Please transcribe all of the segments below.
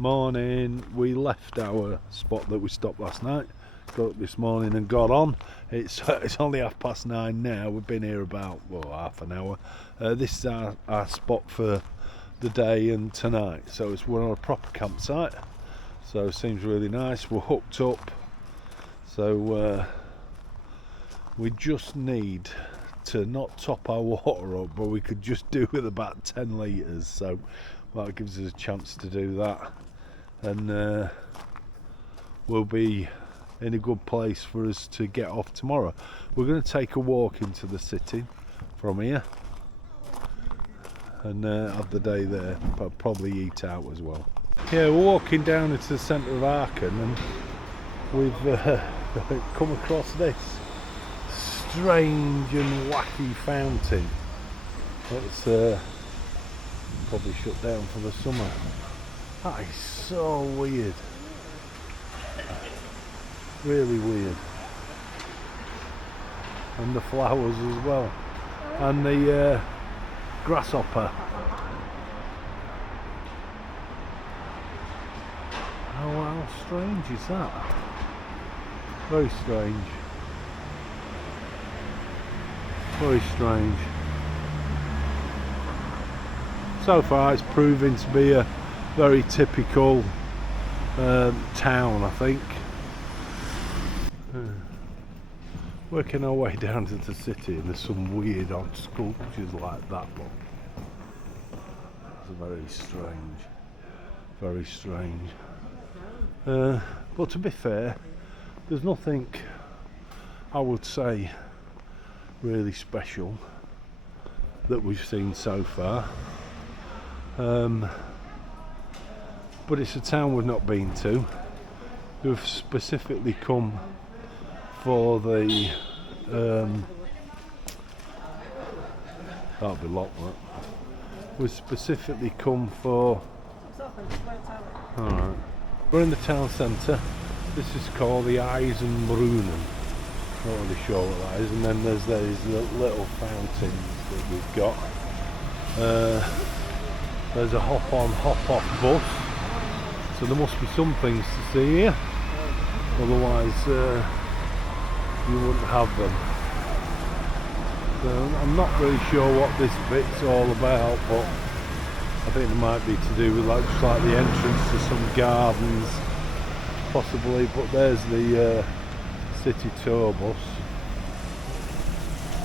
Morning. We left our spot that we stopped last night, got up this morning and got on. It's only 9:30 now. We've been here about half an hour. This is our spot for the day and tonight, so we're on a proper campsite, so it seems really nice. We're hooked up, so we just need to not top our water up, but we could just do with about 10 litres, so that gives us a chance to do that, and we'll be in a good place for us to get off tomorrow. We're going to take a walk into the city from here and have the day there, but probably eat out as well. Yeah, we're walking down into the centre of Aachen, and we've come across this strange and wacky fountain. It's probably shut down for the summer. That is so weird. Really weird. And the flowers as well. And the grasshopper. Oh, how strange is that? Very strange. Very strange. So far it's proving to be a very typical town, I think. Working our way down to the city, and there's some weird odd sculptures like that, but it's very strange. Very strange. But to be fair, there's nothing, I would say, really special that we've seen so far. But it's a town we've not been to. We've specifically come for the that'll be locked, right? We've specifically come for alright. We're in the town centre. This is called the Aachen Germany. Not really sure what that is. And then there's these little fountains that we've got. There's a hop on, hop off bus. So there must be some things to see here. Otherwise you wouldn't have them. So I'm not really sure what this bit's all about, but I think it might be to do with just like the entrance to some gardens, possibly. But there's the city tour bus.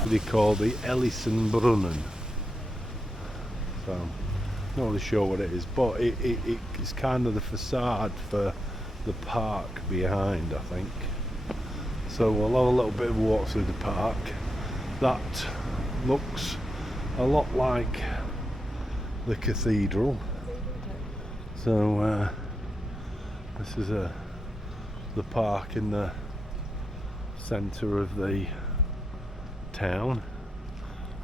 They call the Aachen Germany. So not really sure what it is, but it's kind of the facade for the park behind, I think. So we'll have a little bit of a walk through the park. That looks a lot like the cathedral. So this is the park in the centre of the town.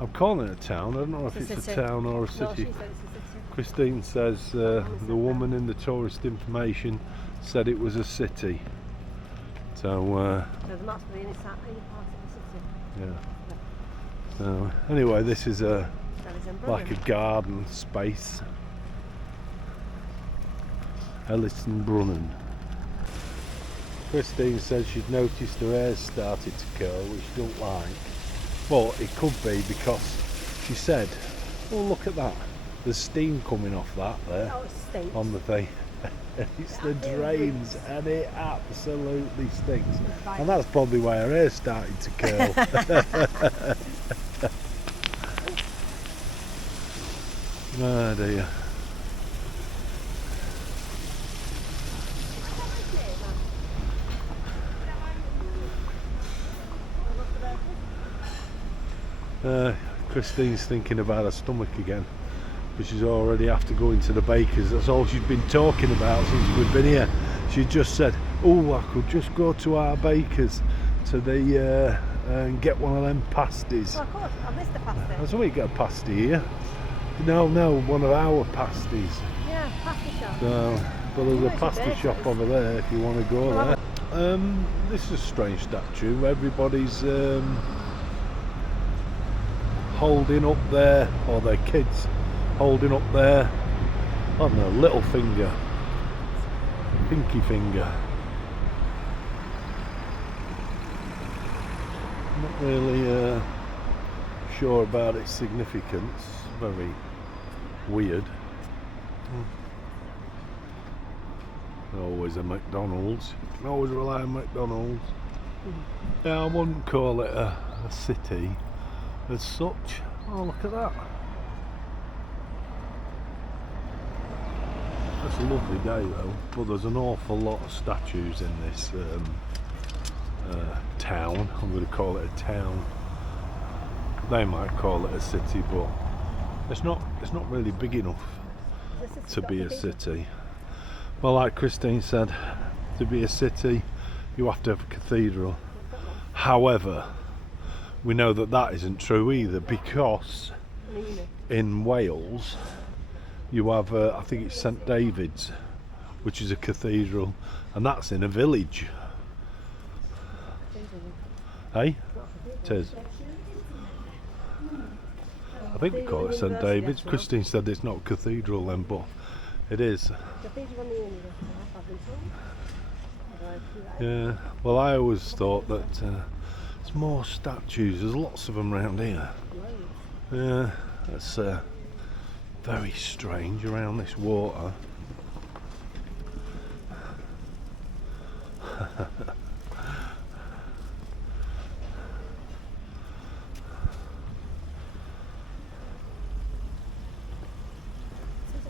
I'm calling it a town. I don't know if it's a town or a city. Christine says the woman in the tourist information said it was a city. So there must be any part of the city. yeah. So anyway, this is like a garden space. Aachen Germany. Christine says she'd noticed her hair started to curl, which she don't like. But it could be because she said, "Oh, look at that! There's steam coming off that there on the thing." It's the drains, and it absolutely stinks. And that's probably why her hair started to curl. Oh dear. Christine's thinking about her stomach again, because she's already after going to the baker's. That's all she's been talking about since we've been here. She just said, "Oh, I could just go to our baker's to the and get one of them pasties." Oh, of course, I missed the pasty. That's why we get a pasty here. No, one of our pasties. Yeah, pasty shop. So, but there's a pasty shop over there if you want to go there. This is a strange statue. Everybody's holding up their, or their kids holding up their, I don't know, little finger. pinky finger. Not really sure about its significance. Very weird. Always a McDonald's. You can always rely on McDonald's. Yeah, I wouldn't call it a city as such. Oh, look at that. It's a lovely day though, but there's an awful lot of statues in this town. I'm going to call it a town. They might call it a city, but it's not really big enough to be a city. Well, like Christine said, to be a city you have to have a cathedral. However, we know that that isn't true either, because in Wales you have I think it's St David's, which is a cathedral, and that's in a village. Hey? It is. I think we call it St David's. Christine said it's not a cathedral then, but it is. Yeah, well, I always thought that there's more statues. There's lots of them around here. Yeah, that's very strange around this water.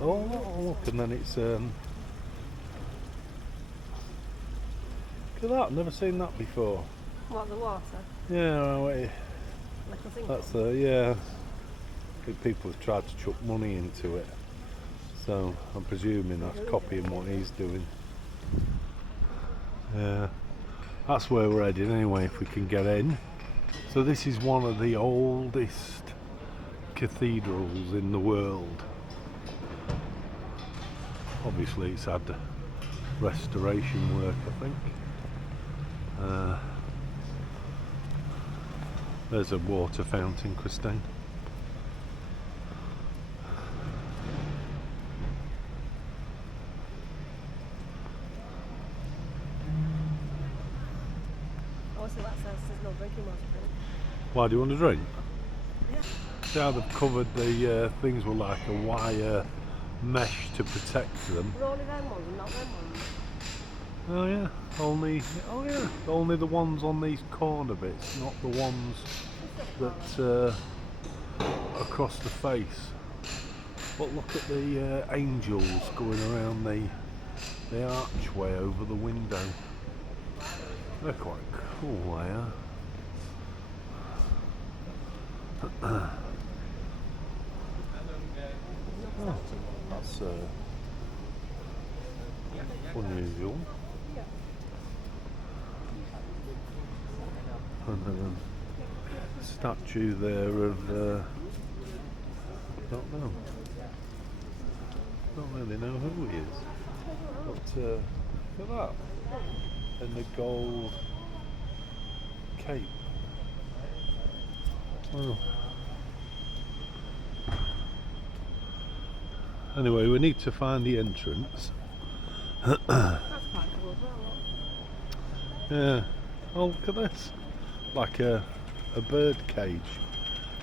Oh, look, and then it's look at that, I've never seen that before. What, the water? Yeah, wait. Little thing. That's yeah. I think people have tried to chuck money into it, so I'm presuming that's copying what he's doing. Yeah, that's where we're heading anyway, if we can get in. So this is one of the oldest cathedrals in the world. Obviously it's had restoration work, I think. There's a water fountain, Christine. Also, that says there's no drinking water. Why do you want a drink? Yeah. See how they've covered the things with like a wire mesh to protect them. But only them ones and not them ones. Oh yeah, only the ones on these corner bits, not the ones that across the face. But look at the angels going around the archway over the window. They're quite cool, they are. Oh, that's unusual. And then a statue there of I don't know. Don't really know who he is. But look at that. And the gold cape. Well, anyway, we need to find the entrance. That's quite cool as well. Yeah. Oh, look at this. Like a bird cage.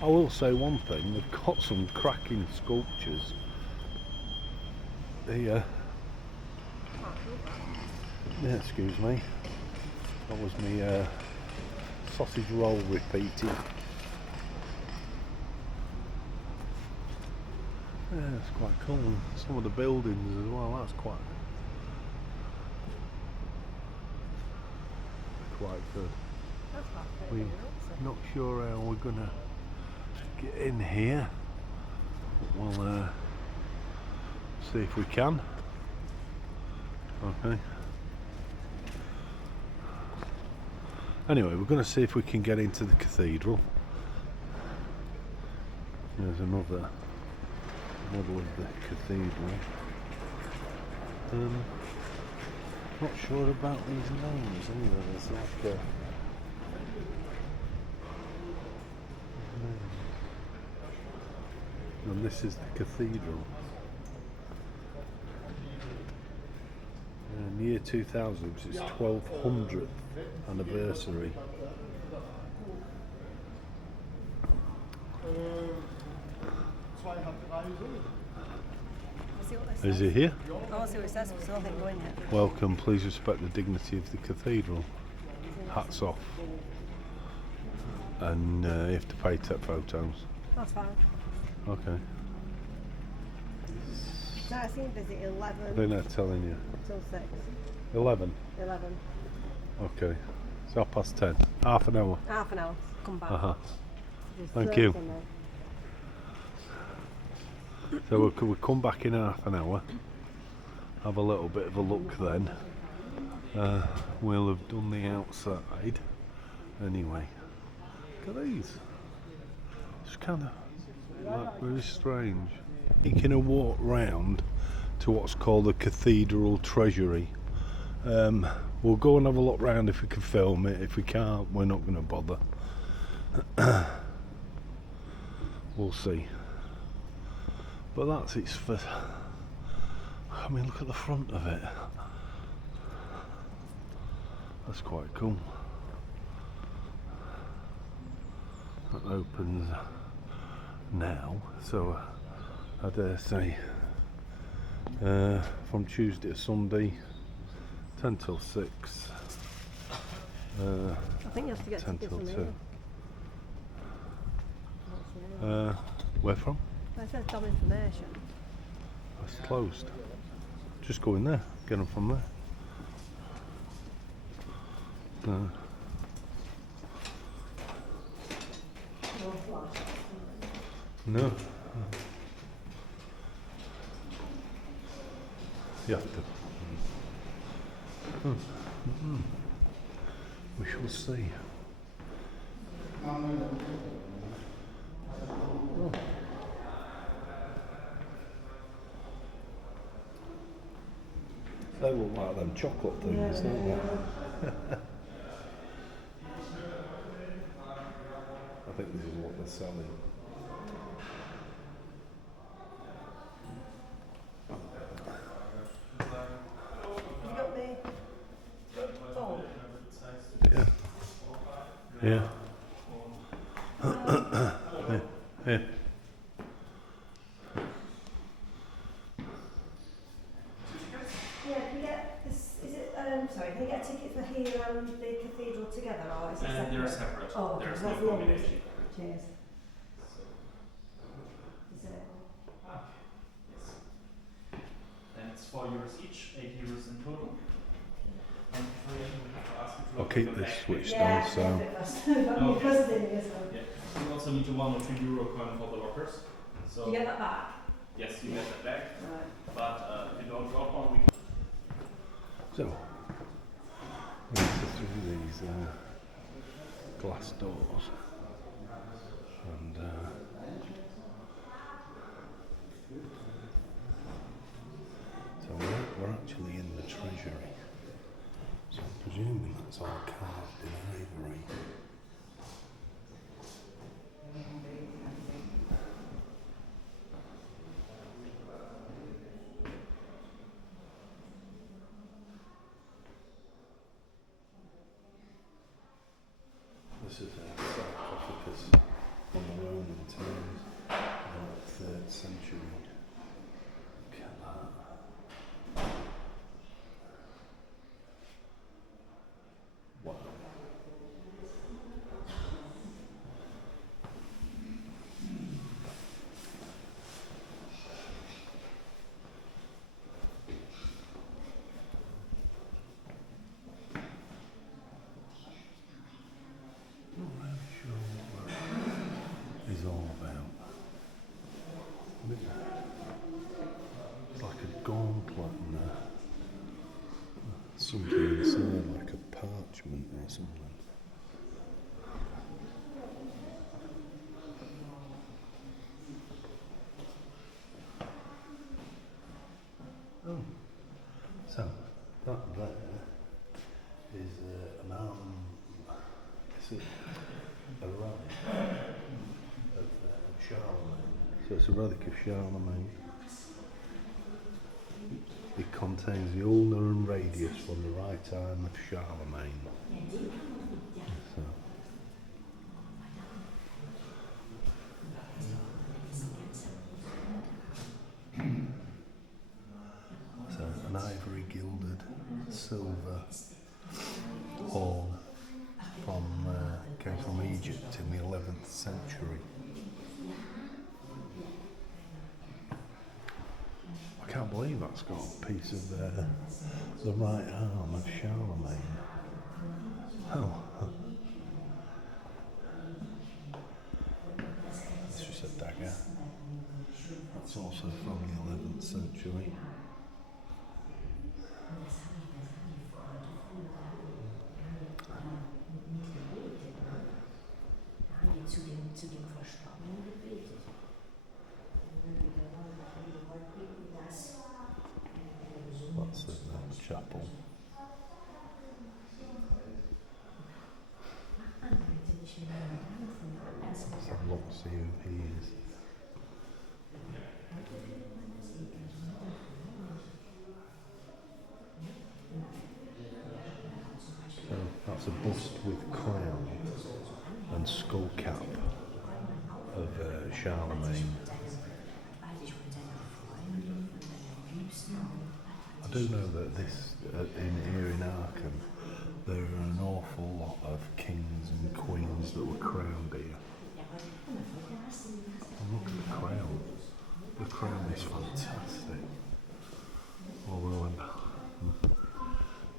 I will say one thing, they've got some cracking sculptures here. Yeah, excuse me. That was me sausage roll repeating. Yeah, it's quite cool. Some of the buildings as well, that's quite good. That's quite good. We're not sure how we're gonna get in here. We'll see if we can. Okay. Anyway, we're going to see if we can get into the cathedral. There's another model of the cathedral. Not sure about these names either. There's like a and this is the cathedral. And year year 2000, it was its 1200th anniversary. We'll see what this Is says. it here? I want to see what it says, because I don't think we're in yet. Welcome, please respect the dignity of the cathedral. Hats off. And you have to pay to take photos. That's fine. Okay. So I think visit I 11 think they're telling you. till 6. 11? 11. Okay. It's 10:30. Half an hour. Half an hour. Come back. Uh-huh. There's Thank Thursday you. now. So we'll come back in half an hour. Have a little bit of a look then. We'll have done the outside. Anyway. Look at these. It's kind of like really strange. Taking a walk round to what's called the Cathedral Treasury. We'll go and have a look round if we can film it. If we can't, we're not going to bother. We'll see. But that's its first. I mean, look at the front of it. That's quite cool. That opens now, so I dare say from Tuesday to Sunday, 10 till 6. I think you have to get 10 tickets till from 2. here. Where from? It says Dom Information. It's closed. Just go in there, get them from there. No. You have to. We shall see. They look like them chocolate things, don't they? I think this is what they're selling. You got the phone? Yeah. Yeah. Yeah. Yeah, can you get this? Is it? Sorry, can you get a ticket for here and the cathedral together, or is it separate? They're separate. Oh, okay, There's that's no the only combination. reason. Cheers. Is it? Yes. And it's 4 euros each, 8 euros in total. And for you, we have to ask you to I'll keep go this back. switched Yeah, on, so. okay. President here, so. Yeah. You also need a 1 or 2 euro coin for the lockers. So Do you get that back? yes, you get that back. Right. But if you don't got one, we So, we enter through these glass doors, and so we're actually in the treasury. So I'm presuming that's all carved in ivory. This is a sarcophagus from the Roman times, 3rd century. Look at that. Wow. Not really sure what that is all about. It's like a gauntlet and something inside, like a parchment or something. Oh, so that there is an arm. It's a relic of Charlemagne. So it's a relic of Charlemagne. It contains the ulnar and radius from the right arm of Charlemagne. So, so an ivory gilded silver horn came from Egypt in the 11th century. I can't believe that's got a piece of the right arm of Charlemagne. Oh, it's just a dagger. That's also from the 11th century. That's the chapel. Let's have a look, see who he is. So that's a bust with crown and skull cap of Charlemagne. I do know that this, here in Aachen, there are an awful lot of kings and queens that were crowned here. And look at the crown. The crown is fantastic. Although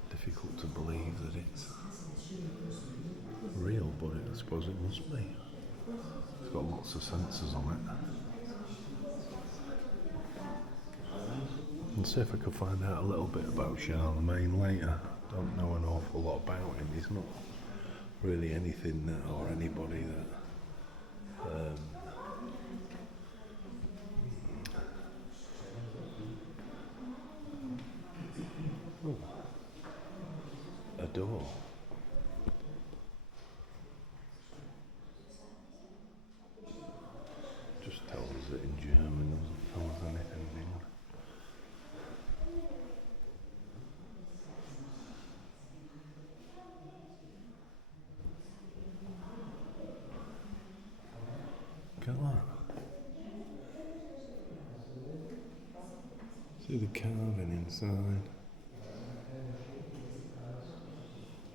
difficult to believe that it's real, but I suppose it must be. It's got lots of sensors on it. And see if I can find out a little bit about Charlemagne later. Don't know an awful lot about him. He's not really anything that, or anybody that adore. Just tells us it in German, doesn't tell us anything in English. Look at that. See the carving inside.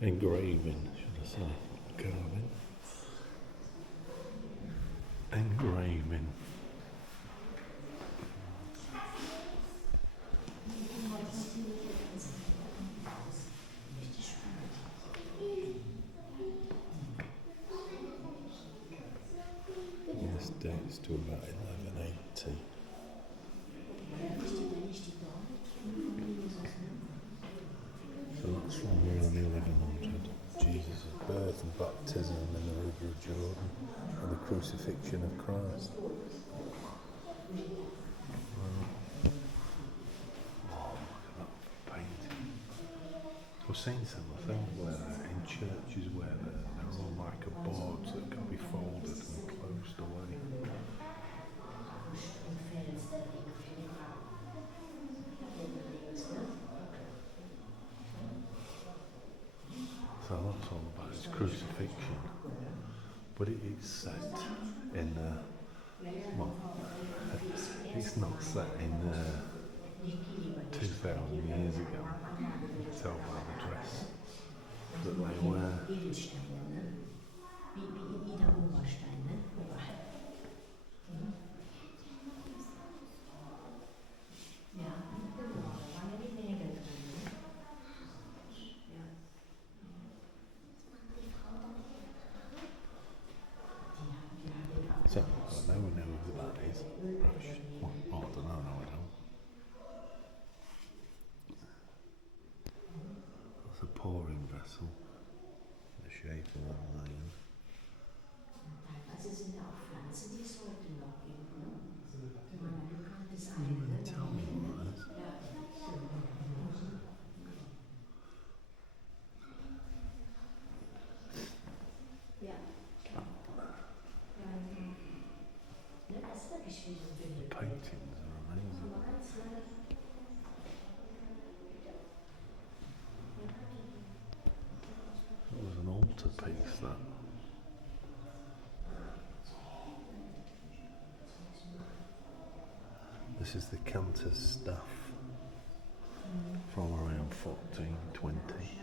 Engraving, should I say. Carving. Engraving. This dates to about 1180. So that's from around 1100. Jesus' birth and baptism in the river of Jordan and the crucifixion of Christ. Oh, look at that painting. I've seen similar things where in churches where they're all like a boards that can be folded and closed away. So that's all about his crucifixion. But it's set in, well, it's not set in 2,000 years ago. You can tell by the dress that they wear. So, I know who that is. Well, I don't know, no I don't. That's a pouring vessel in the shape of a lion. Can you really tell me what that is? The paintings are amazing. This is the canter's staff from around 1420.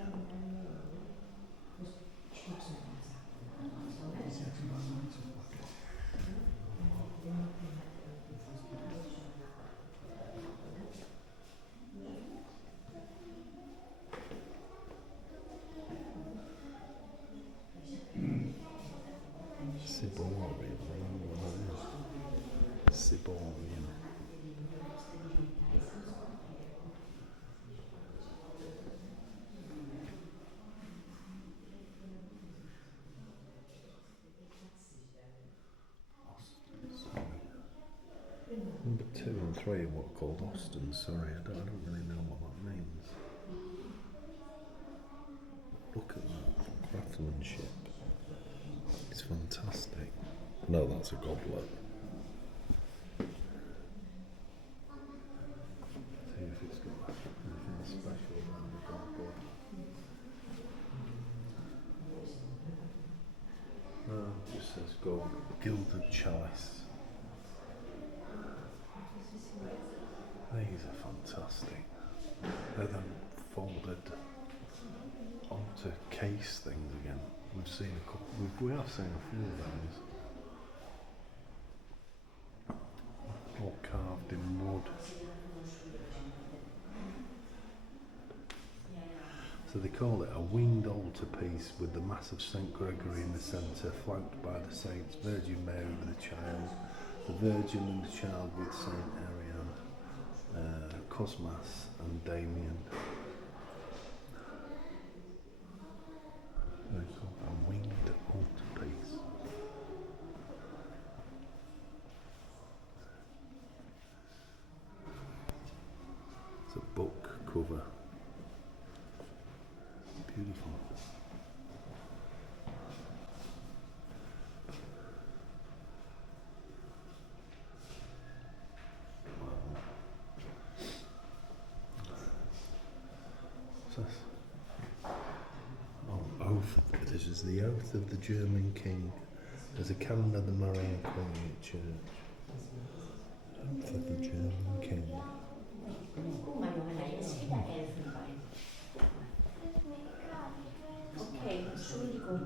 Siborian, I don't know what that is. Siborian. Number 2 and 3 are what are called Austin, sorry, I don't really know what that means. Look at that, craftsmanship. It's fantastic. No, that's a goblet. See if it's got anything special around the goblet. No, it just says gold, gilded chalice. These are fantastic. They're then folded onto case things again. We've seen a couple. We have seen a few of those. All carved in wood. So they call it a winged altarpiece with the massive St Gregory in the centre, flanked by the saints Virgin Mary with the Child, the Virgin and the Child with Saint Ariane, Cosmas and Damien. Very cool. A winged altarpiece. It's a book cover. Beautiful. Wow. What's this? Oh, oath. This is the oath of the German king as a canon of the Marian Queen Church. Oath of the German king. Okay, Entschuldigung.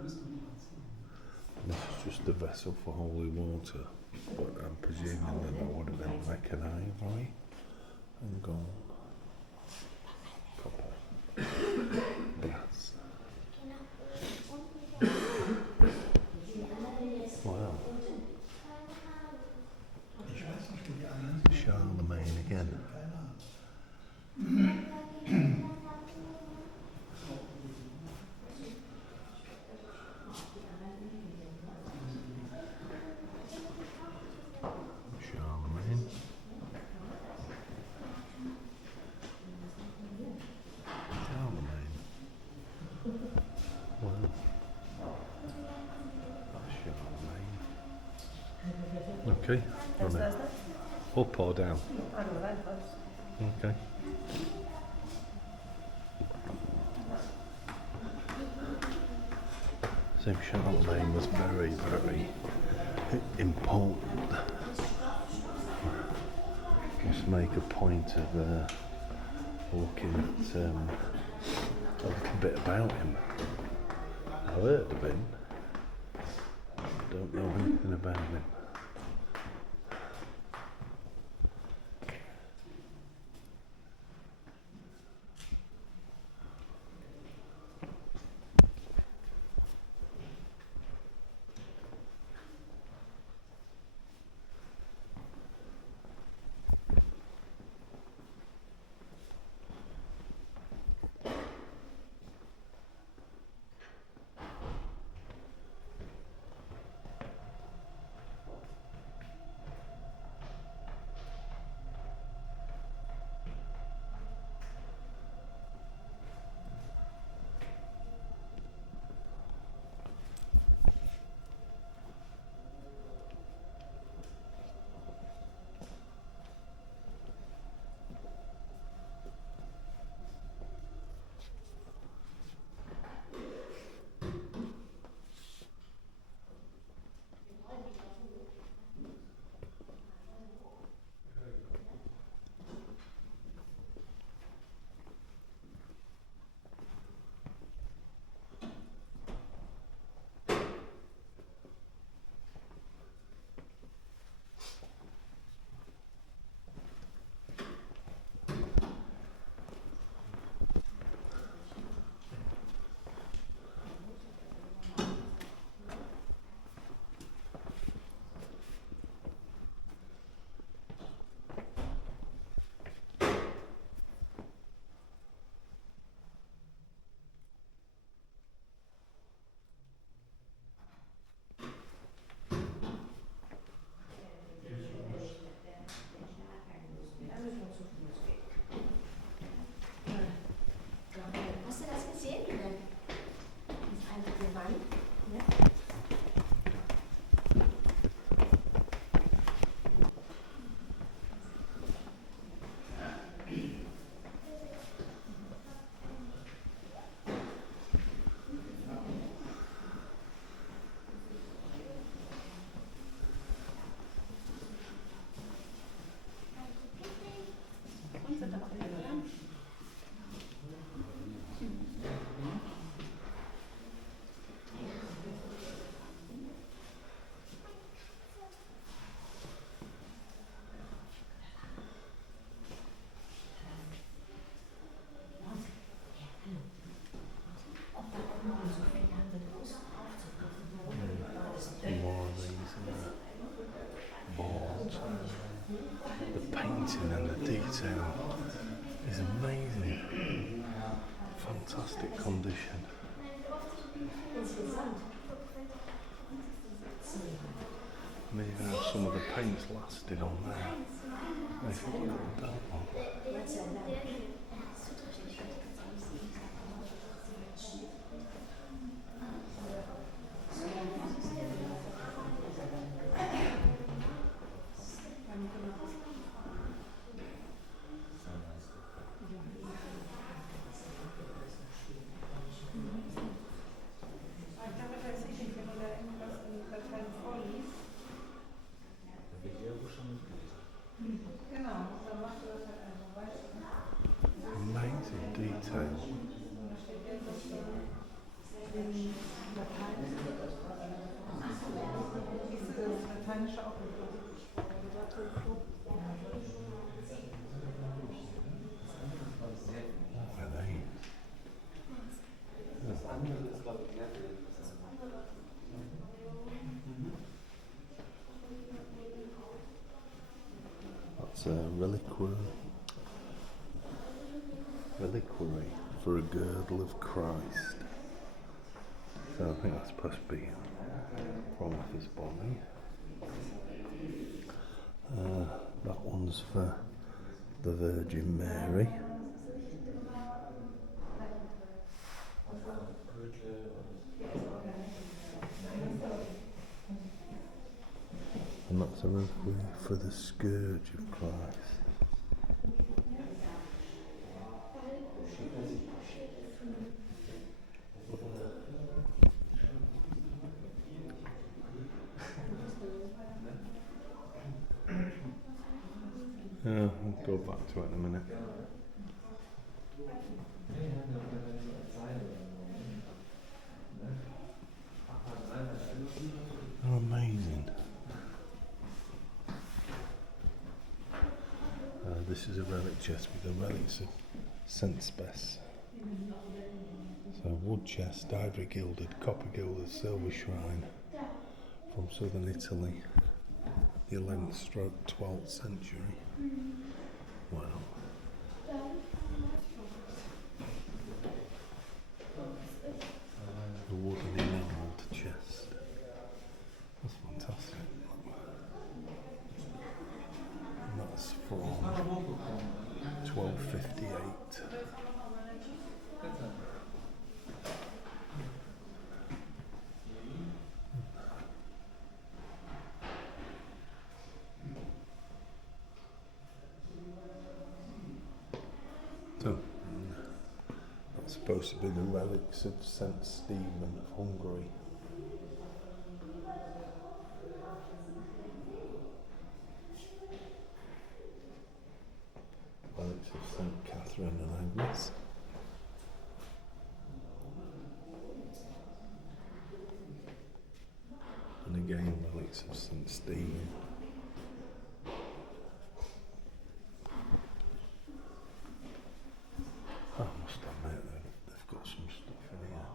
This is just a vessel for holy water, but I'm presuming that that would have been like an ivory and gold. Copper. Brass. Wow. Charlemagne again. Charlemagne. Charlemagne. Wow. That's Charlemagne. Okay. There's Run it. those Up or down? I don't know them close. Okay. So Charlemagne was very, very important. Just make a point of looking at a little bit about him. I've heard of him. I don't know anything about him. fantastic condition. Insgesamt. And even how some of the paint's lasted on there. If you look at that one. Gott sei Dank. Amazing detail. What are they? That's a reliquary for a girdle of Christ. So I think that's supposed to be from his body. That one's for the Virgin Mary. And that's a reliquary for the Scourge of Christ. Yeah, I'll go back to it in a minute. They're amazing. This is a relic chest with the relics of St. Spes. So wood chest, ivory gilded, copper gilded, silver shrine from southern Italy, the 11th/12th century. Wow. The wooden enamelled chest. That's fantastic. And that's from 1258. So, that's supposed to be the relics of St. Stephen of Hungary. Relics of St. Catherine and Agnes. And again, relics of St. Stephen. I must admit that they've got some stuff in here.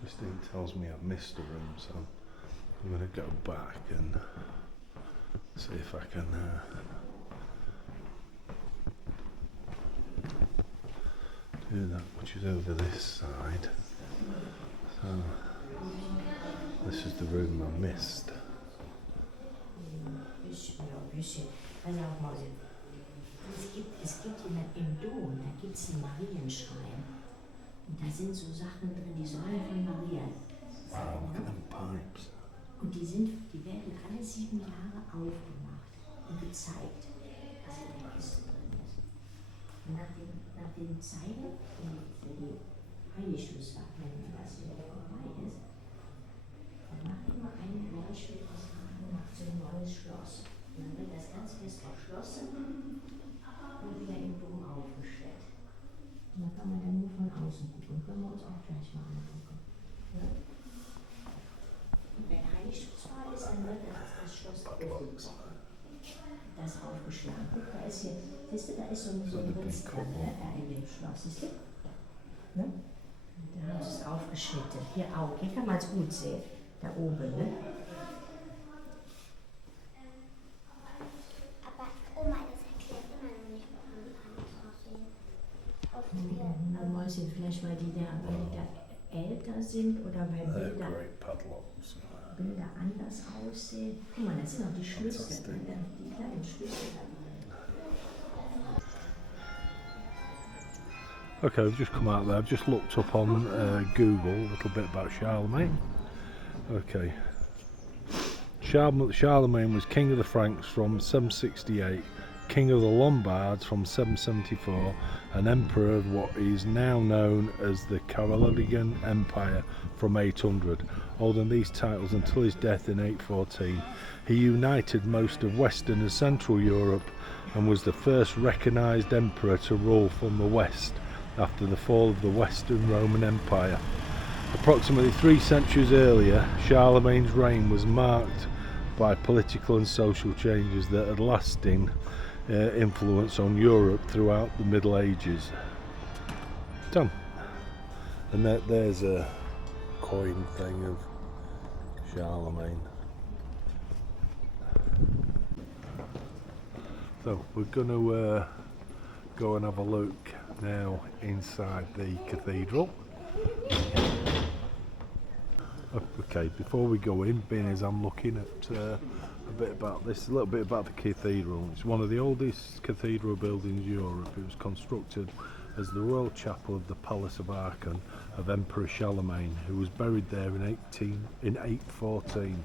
Christine tells me I've missed a room, so I'm going to go back and see if I can do that, which is over this side. So this is the room I missed. Pass auf, Mausi. Es gibt im Dom, da gibt es einen Marienschrein. Und da sind so Sachen drin, die Säulen von Maria. Wow, look at them pipes. Und die werden alle 7 Jahre aufgemacht und gezeigt, was in der Kiste drin ist. Und nach den Zeilen für die Heiligtumsfahrt, wenn das wieder vorbei ist, dann macht immer ein Beispiel aus Aachen, macht so ein neues Schloss. Und dann wird das ganz fest verschlossen und wieder im Dom aufgestellt. Und dann kann man dann nur von außen gucken. Können wir uns auch gleich mal angucken. Ja? Und wenn Heiligtumsfahrt ist, dann wird das Schloss geöffnet. Das aufgeschlagen. Guck, da ist hier, siehst du, da ist so ein Ritz drin, in dem Schloss, siehst du? Ne? Da haben sie es aufgeschnitten. Hier auch, hier kann man es gut sehen. Da oben, ne? Aber Oma, das erklärt immer noch nicht, warum die Hand aussehen. Mäuschen, vielleicht weil die da älter sind oder weil They're Bilder great padlocks. anders aussehen. Guck mal, das sind auch die Schlüssel, Fantastic. die kleinen Schlüssel. Okay, we've just come out there. I've just looked up on Google a little bit about Charlemagne. Okay. Charlemagne was king of the Franks from 768, king of the Lombards from 774, and emperor of what is now known as the Carolingian Empire from 800, holding these titles until his death in 814. He united most of Western and Central Europe and was the first recognised emperor to rule from the west after the fall of the Western Roman Empire. Approximately 3 centuries earlier, Charlemagne's reign was marked by political and social changes that had lasting influence on Europe throughout the Middle Ages. Done. And there's a coin thing of Charlemagne. So we're going to go and have a look now inside the cathedral. Okay, before we go in, being as I'm looking at a little bit about the cathedral. It's one of the oldest cathedral buildings in Europe. It was constructed as the royal chapel of the Palace of Aachen of Emperor Charlemagne, who was buried there in 814.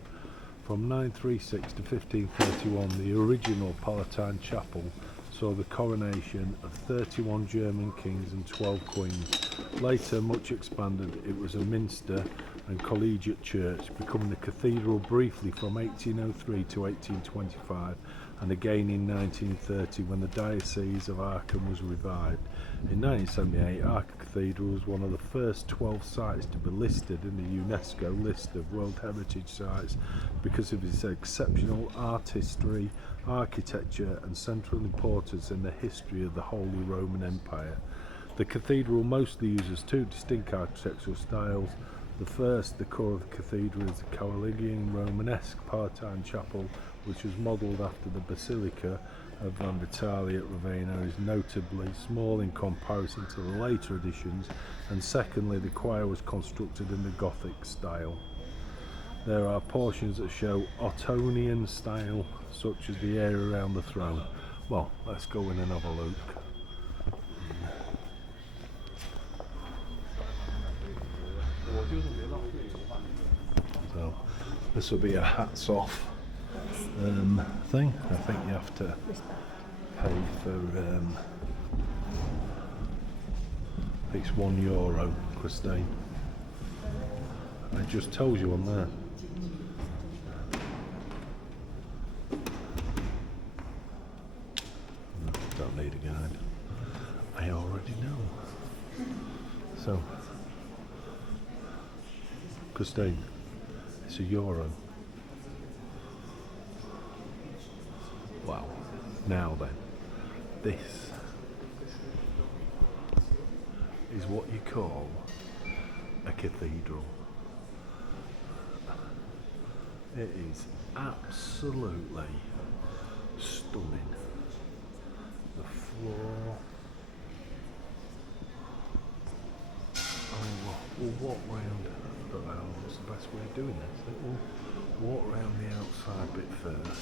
From 936 to 1531, the original Palatine Chapel saw the coronation of 31 German kings and 12 queens. Later, much expanded, it was a minster and collegiate church, becoming the cathedral briefly from 1803 to 1825, and again in 1930 when the Diocese of Aachen was revived. In 1978, Aachen Cathedral was one of the first 12 sites to be listed in the UNESCO list of World Heritage Sites because of its exceptional art history, architecture and central importance in the history of the Holy Roman Empire. The cathedral mostly uses 2 distinct architectural styles. The first, the core of the cathedral, is the Carolingian Romanesque Palatine Chapel, which was modelled after the Basilica of Van Vitali at Ravenna, is notably small in comparison to the later additions, and secondly, the choir was constructed in the Gothic style. There are portions that show Ottonian style, such as the area around the throne. Well, let's go in and have a look. So this will be a hats off thing. I think you have to pay for it's €1, Christine. It just tells you on there. Don't need a guide. I already know. So, Christine, it's €1. Wow. Now then, this is what you call a cathedral. It is absolutely stunning. The floor. We'll walk round. I don't know what's the best way of doing this. We'll walk round the outside bit first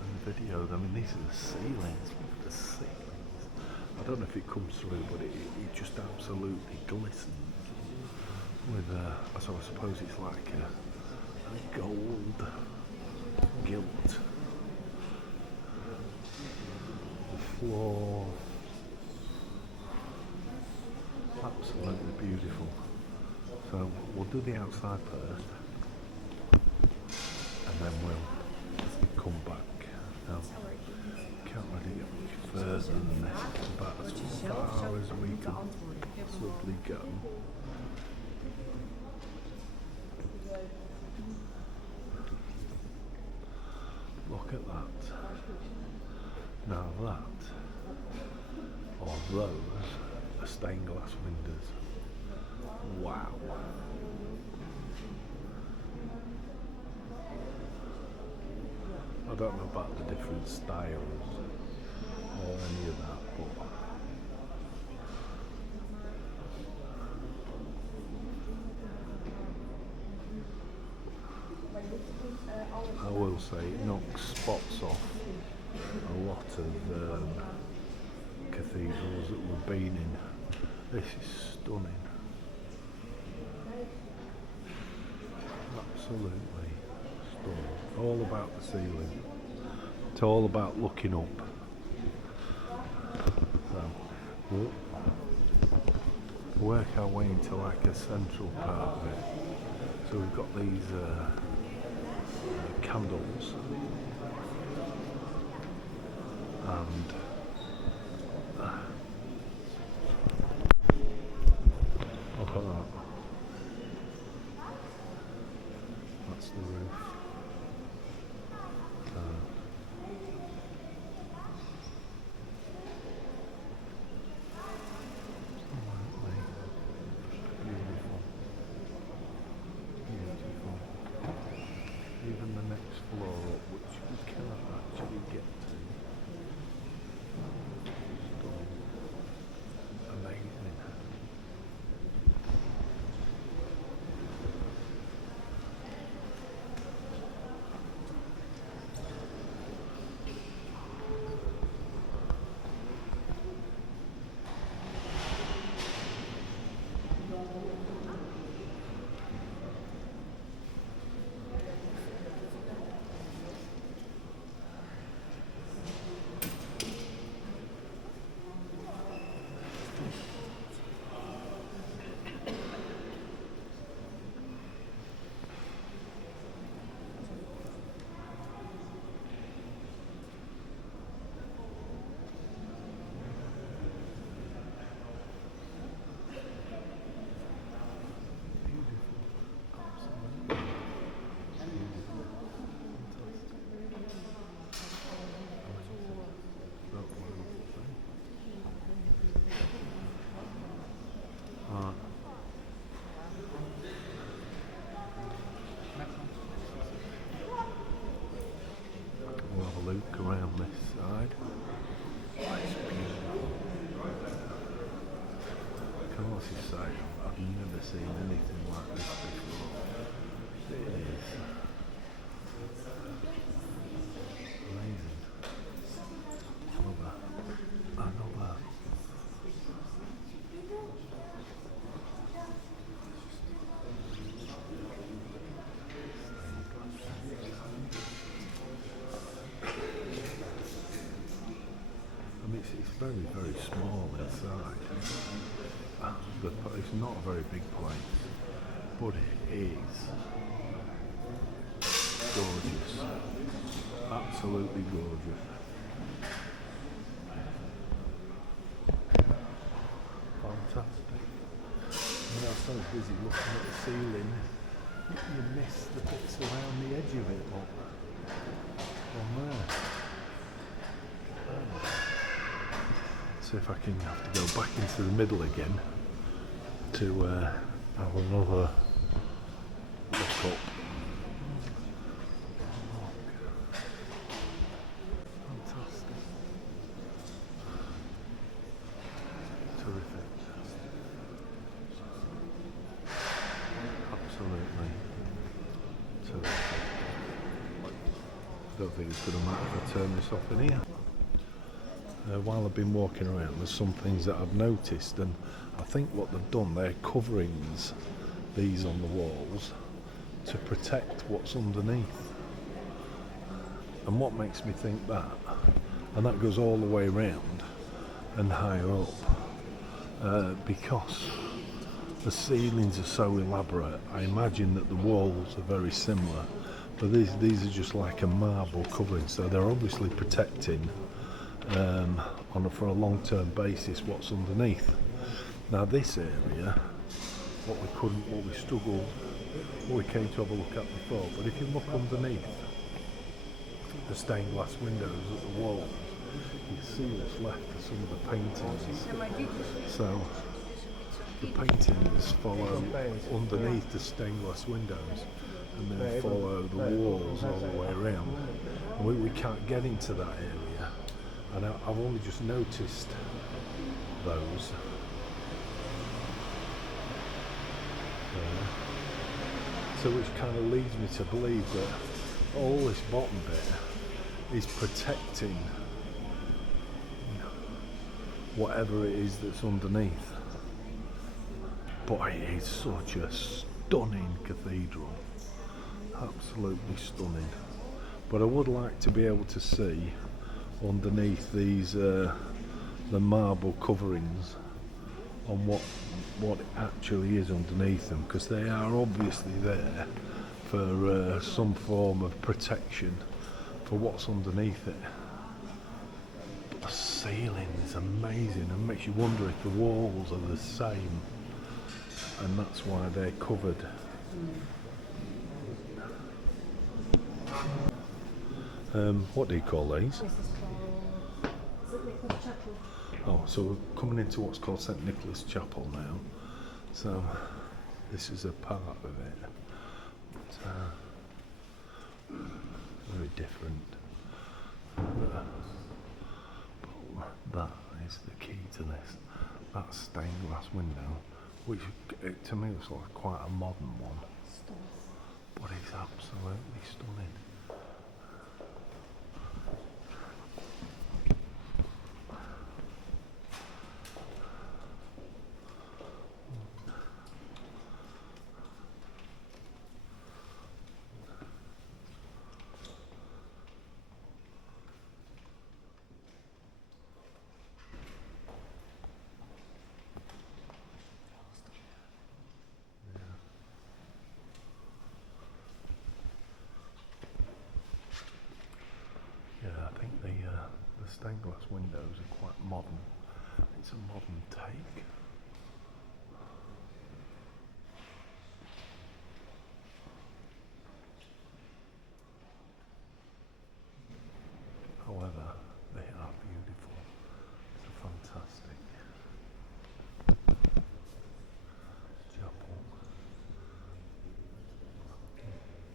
and video them. I mean, these are the ceilings. Look at the ceilings. I don't know if it comes through, but it just absolutely glistens with so I suppose it's like a gold gilt. The floor, absolutely beautiful. So we'll do the outside first, and then we'll come back. Now, can't really get much further than this. It's about as far as we can possibly go. Look at that. Now that, or those, are stained glass windows. Wow. I don't know about the different styles, or any of that, but I will say it knocks spots off a lot of cathedrals that we've been in. This is stunning. Absolutely stunning. All about the ceiling. It's all about looking up. So we'll work our way into like a central part of it. So we've got these candles and look at that. That's the roof. Beautiful. Beautiful. Even the next floor up, which we cannot actually get to. Stunning. Amazing. We'll have a look around this side. It's beautiful. Can honestly say I've never seen anything like this before. It is amazing. Another. I mean, it's very, very small inside. It's not a very big place, but it is gorgeous. Absolutely gorgeous. Fantastic. When I was so busy looking at the ceiling, you miss the bits around the edge of it. Look. On there. See if I can have to go back into the middle again to have another look up. Fantastic. Terrific. Absolutely terrific. I don't think it's going to matter if I turn this off in here. While I've been walking around, there's some things that I've noticed, and I think what they've done, they're coverings, these on the walls, to protect what's underneath. And what makes me think that, and that goes all the way around and higher up, because the ceilings are so elaborate, I imagine that the walls are very similar, but these are just like a marble covering, so they're obviously protecting for a long-term basis what's underneath. Now this area, what we came to have a look at before, but if you look underneath the stained glass windows at the walls, you can see what's left of some of the paintings. So the paintings follow underneath the stained glass windows and then follow the walls all the way around. We can't get into that area and I've only just noticed those. So which kind of leads me to believe that all this bottom bit is protecting whatever it is that's underneath. But it is such a stunning cathedral, absolutely stunning. But I would like to be able to see underneath these the marble coverings on what it actually is underneath them, because they are obviously there for some form of protection for what's underneath it. But the ceiling is amazing and makes you wonder if the walls are the same, and that's why they're covered. What do you call these? This is called St Nicholas Chapel. Oh, so we're coming into what's called St Nicholas Chapel now. So this is a part of it. But, very different. But that is the key to this. That stained glass window, which to me was like quite a modern one, but it's absolutely stunning. The stained glass windows are quite modern. It's a modern take. However, they are beautiful. It's a fantastic chapel.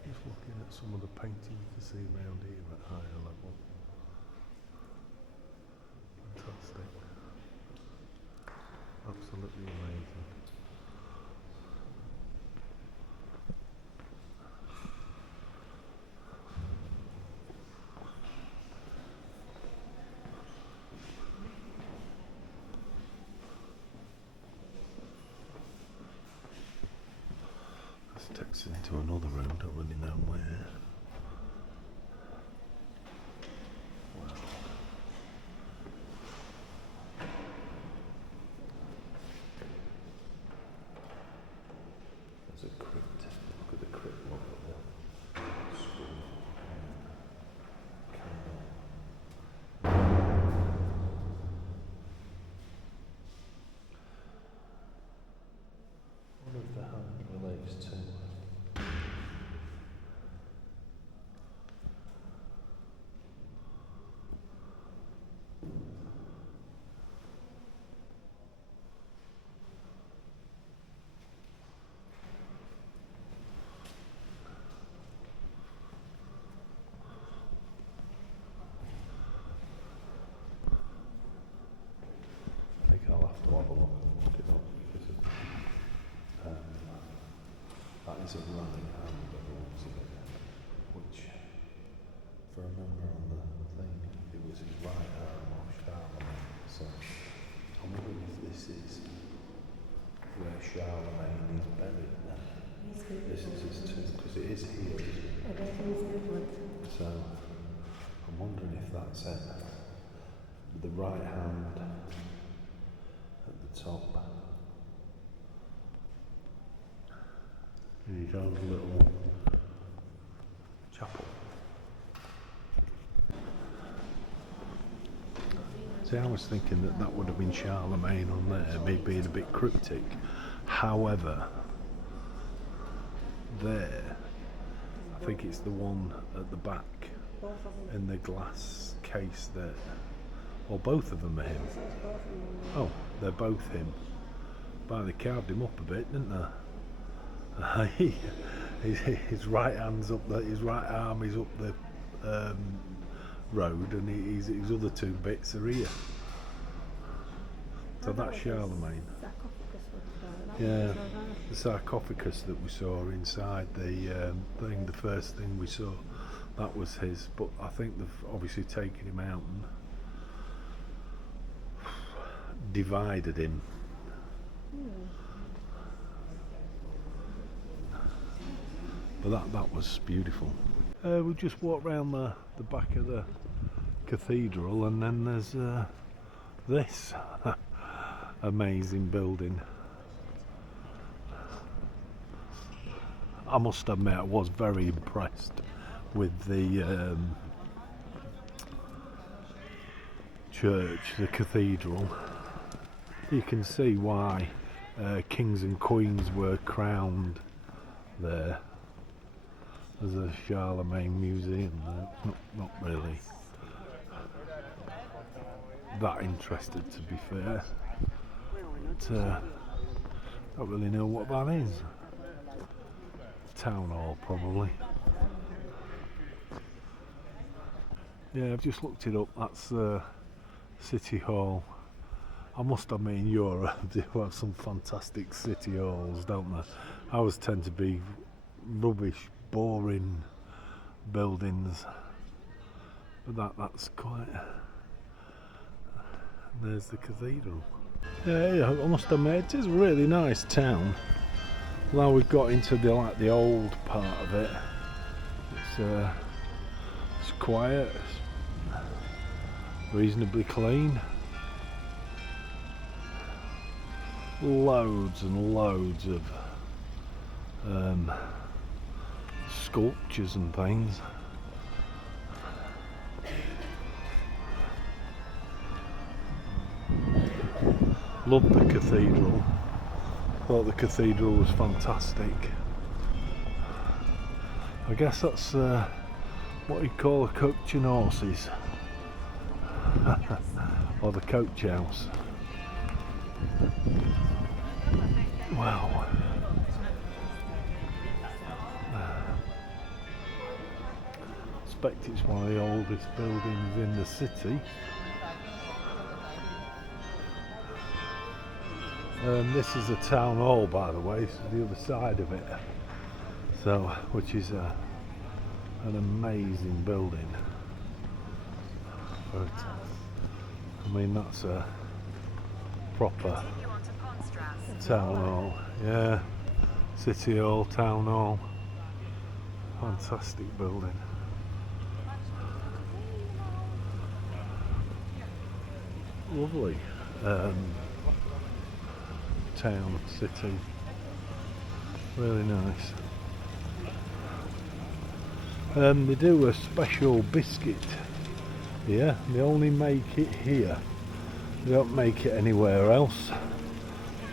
Just looking at some of the painting you can see around here at higher level. Fantastic. Absolutely amazing. This takes us into another room, don't really know where. There's a crypt. Look at the crypt look at the school. What if the hand relates to? I think I'll have to have a look and look it up, because that is a running hand by the looks of it, which, if I remember on the thing, it was his right arm or Charlemagne. So I'm wondering if this is where Charlemagne is buried now. This is his tomb, because it is here, isn't it? So I'm wondering if that's it. With the right hand at the top. Here you go, a little chapel. See, I was thinking that would have been Charlemagne on there, me being a bit cryptic. However, there, I think it's the one at the back in the glass case there. Or both of them are him. Oh, they're both him. But they carved him up a bit, didn't they? His right hand's up there, his right arm is up the road, and his other two bits are here. So that's Charlemagne. Yeah, the sarcophagus that we saw inside the thing, the first thing we saw, that was his. But I think they've obviously taken him out and divided him. But that was beautiful. We just walked round the back of the cathedral, and then there's this amazing building. I must admit, I was very impressed with the church, the cathedral. You can see why kings and queens were crowned there. There's a Charlemagne museum there. Not really that interested, to be fair. But don't really know what that is. Town hall, probably. Yeah, I've just looked it up. That's City Hall. I must admit, in Europe they have some fantastic city halls, don't they? Ours tend to be rubbish, boring buildings. But that's quite. There's the cathedral. Yeah, I must admit, it is a really nice town. Now we've got into the old part of it. It's quiet, it's reasonably clean. Loads and loads of sculptures and things. Loved the cathedral. Thought the cathedral was fantastic. I guess that's what you call a coach and horses. Or the coach house. Wow. I suspect it's one of the oldest buildings in the city. This is the town hall, by the way. This is the other side of it. So, which is an amazing building. But, I mean, that's a proper town hall. Yeah, City Hall, Town Hall. Fantastic building. Lovely. Town, city, really nice. They do a special biscuit here. They only make it here. They don't make it anywhere else.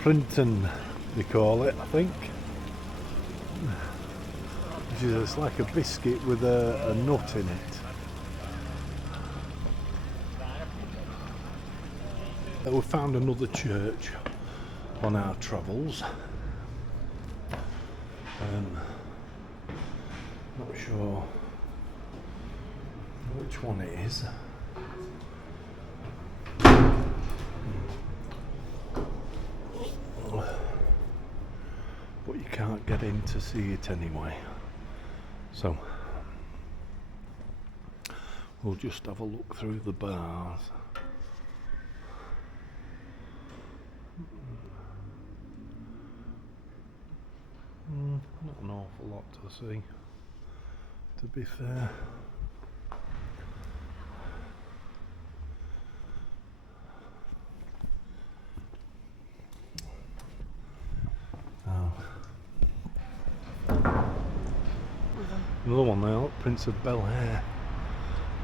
Printon, they call it, I think. It's like a biscuit with a nut in it. We found another church on our travels. Not sure which one it is. But you can't get in to see it anyway. So we'll just have a look through the bars. Not an awful lot to see, to be fair. Another one now, Prince of Bel Air.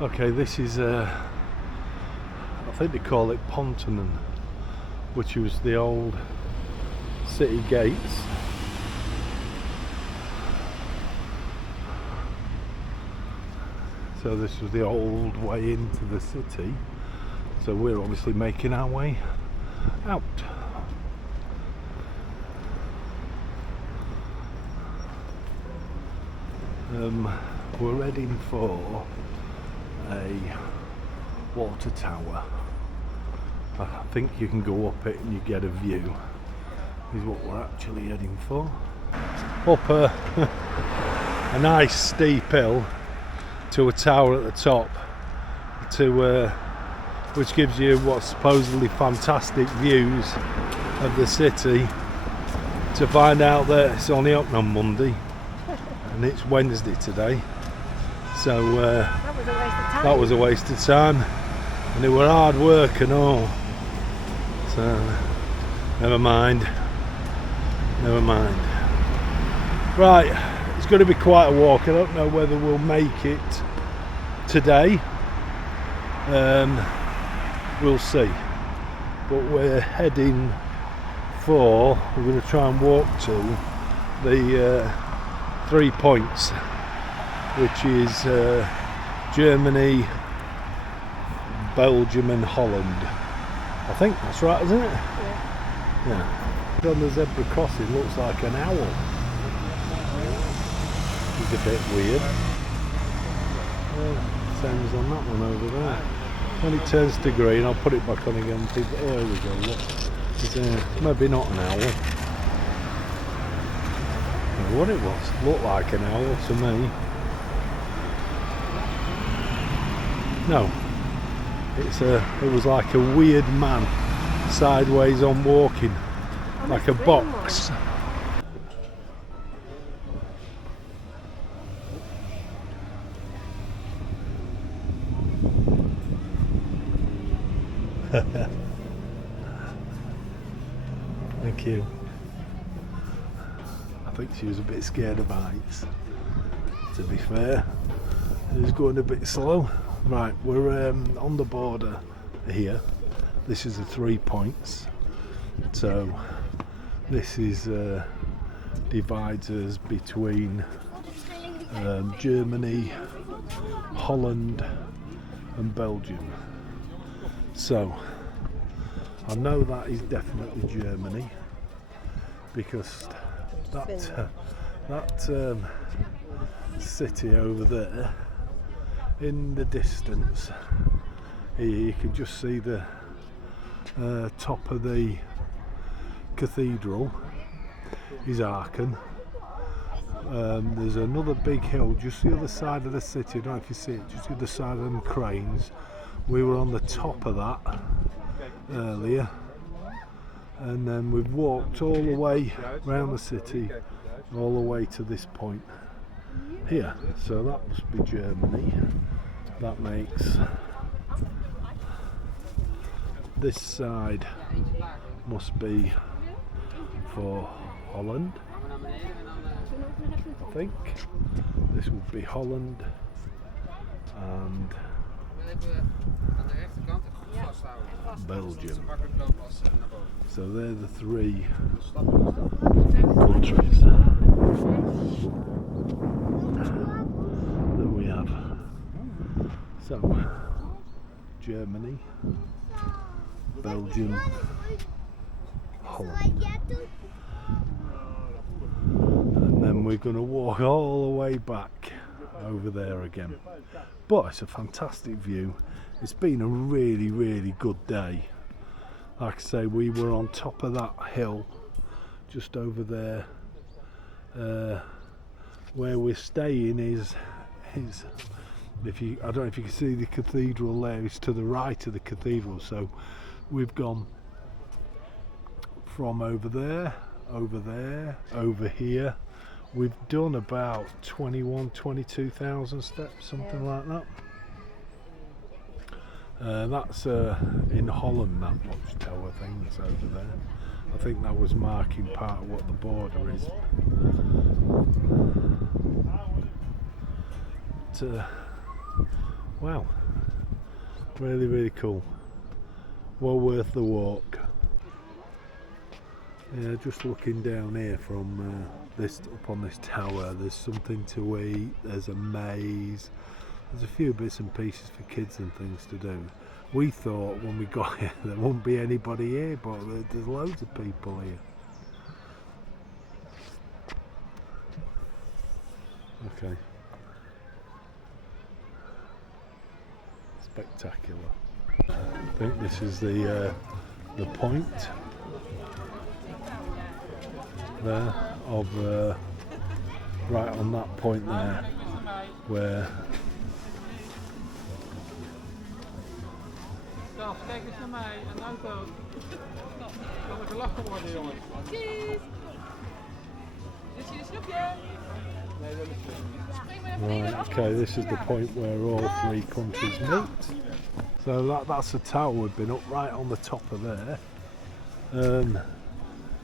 Okay, this is I think they call it Pontonen, which was the old city gates. So this was the old way into the city. So we're obviously making our way out. We're heading for a water tower. I think you can go up it and you get a view. Is what we're actually heading for. Up a nice steep hill to a tower at the top, which gives you what's supposedly fantastic views of the city, to find out that it's only open on Monday and it's Wednesday today. So that was a waste of time, and it were hard work and all. So never mind. Right, it's going to be quite a walk. I don't know whether we'll make it today. We'll see. But we're heading for, we're going to try and walk to the 3 points, which is Germany, Belgium and Holland. I think that's right, isn't it? Yeah. On the zebra crossing looks like an owl. It's a bit weird. Same as on that one over there. When it turns to green, I'll put it back on again. People, oh, here we go. Look. It's maybe not an owl. I don't know what it was. Looked like an owl to me. No. It was like a weird man sideways on walking. Like a box. Thank you. I think she was a bit scared of heights, to be fair. It was going a bit slow. Right, we're on the border here. This is the 3 points. So this is divides us between Germany, Holland and Belgium. So I know that is definitely Germany, because that city over there in the distance, you can just see the top of the cathedral is Aachen. There's another big hill just the other side of the city. I don't know if you see it, just the other side of them cranes. We were on the top of that earlier, and then we've walked all the way around the city, all the way to this point here. So that must be Germany. That makes this side must be for Holland, I think. This would be Holland, and Belgium. So they're the 3 countries that we have. So Germany, Belgium, Holland. And then we're going to walk all the way back over there again. But it's a fantastic view. It's been a really, really good day. Like I say, we were on top of that hill just over there. Where we're staying is I don't know if you can see the cathedral there. It's to the right of the cathedral. So we've gone from over there, over here. We've done about 22,000 steps, something like that. That's in Holland, that watchtower thing that's over there. I think that was marking part of what the border is. Wow, really, really cool. Well worth the walk. Yeah, just looking down here from this up on this tower, there's something to eat, there's a maze, there's a few bits and pieces for kids and things to do. We thought when we got here there won't be anybody here, but there's loads of people here. Okay. spectacular. I think this is the point there of right on that point there where Kijk eens naar mij, een auto. Kan er gelachen worden, jongens. Cheese! Is je een snoepje? Nee, dat is het. right, okay, this is the point where all three countries meet. So that's the tower we've been up right on the top of there.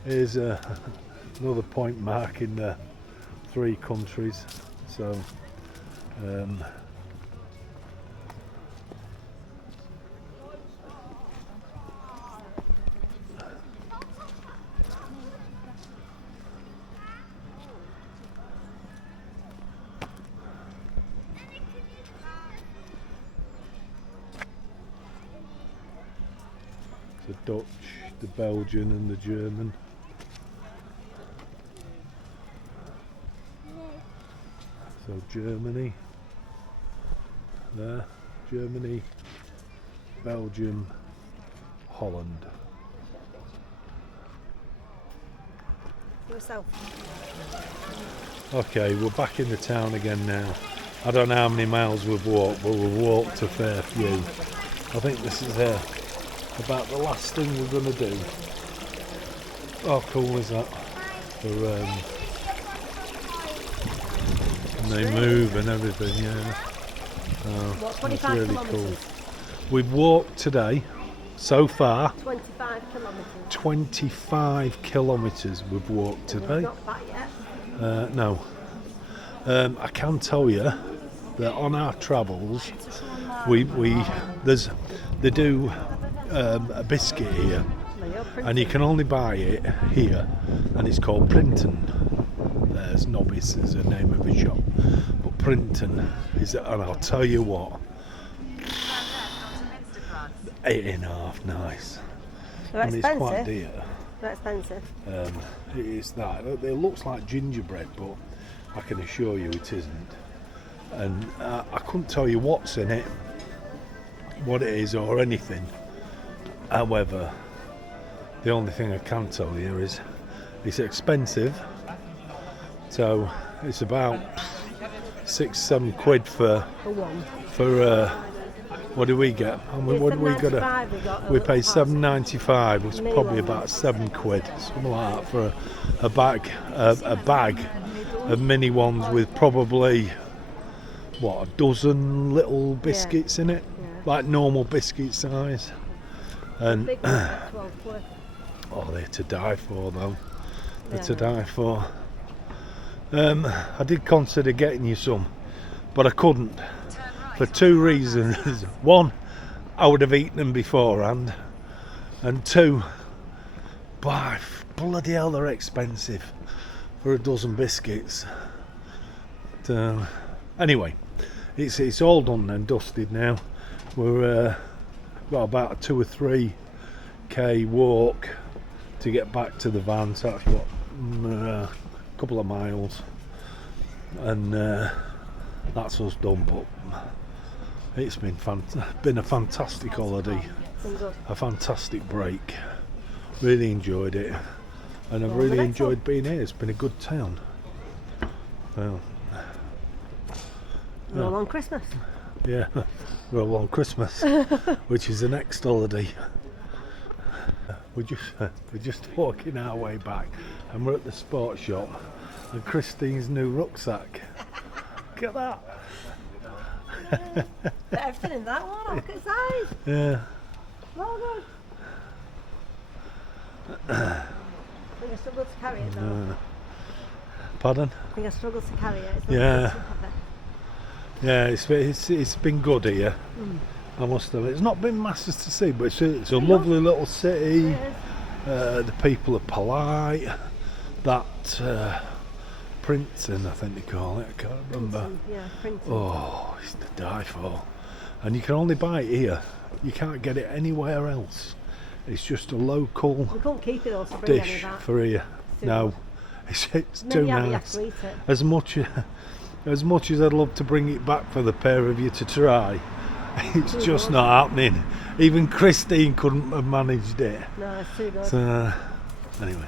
Here's another point marking the three countries. So the Dutch, the Belgian and the German. So Germany, there, Germany, Belgium, Holland. Yourself. Okay, we're back in the town again now. I don't know how many miles we've walked, but we've walked a fair few. I think this is about the last thing we're going to do. How cool is that? And they move and everything, yeah. What, It's 25 really kilometres? cool. We've walked today, so far, 25 kilometres. 25 kilometres we've walked today. Not that yet. No. I can tell you that on our travels, they do a biscuit here, and you can only buy it here, and it's called Printon. There's Nobbies is the name of the shop, but Printon is, and I'll tell you what, 8.5, nice. They're And it's quite expensive. dear. They're expensive. It is that. It looks like gingerbread, but I can assure you it isn't. And I couldn't tell you what's in it, what it is, or anything. However, the only thing I can tell you is it's expensive. So it's about 6-7 quid for one. what do we get? What do we got? We pay $7.95, which is probably about 7 quid, something like that, for a bag of mini ones with probably a dozen little biscuits in it, like normal biscuit size. And Big ones are 12 quid. oh, they're to die for, though. They're to die for. I did consider getting you some, but I couldn't for two reasons. One, I would have eaten them beforehand, and two, by bloody hell, they're expensive for a dozen biscuits. Anyway, it's all done and dusted now. We're got about a 2 or 3k walk to get back to the van, so that's what, a couple of miles, and that's us done. But it's been a fantastic holiday, a fantastic break. Really enjoyed it, and I've really enjoyed being here. It's been a good town. Well, We're all on Christmas. yeah, we're all on Christmas, which is the next holiday. We're just walking our way back, and we're at the sports shop, and Christine's new rucksack. Look at that. Everything in that one. Look at the size. Yeah. Well done. I think I struggled to carry it though. Pardon? I think I struggled to carry it. It's not Yeah. too heavy. Yeah, it's been good here. I must have. It's not been masses to see, but it's a lovely little city. It is. The people are polite. That Princeton, I think they call it. I can't remember. Yeah, printing. Oh, it's to die for. And you can only buy it here. You can't get it anywhere else. It's just a local We couldn't keep it all to bring any dish of that. for here. Too No, much. it's Maybe too you have nice. to eat it. As much as I'd love to bring it back for the pair of you to try, It's just not happening. Even Christine couldn't have managed it. No, it's too good. So, anyway.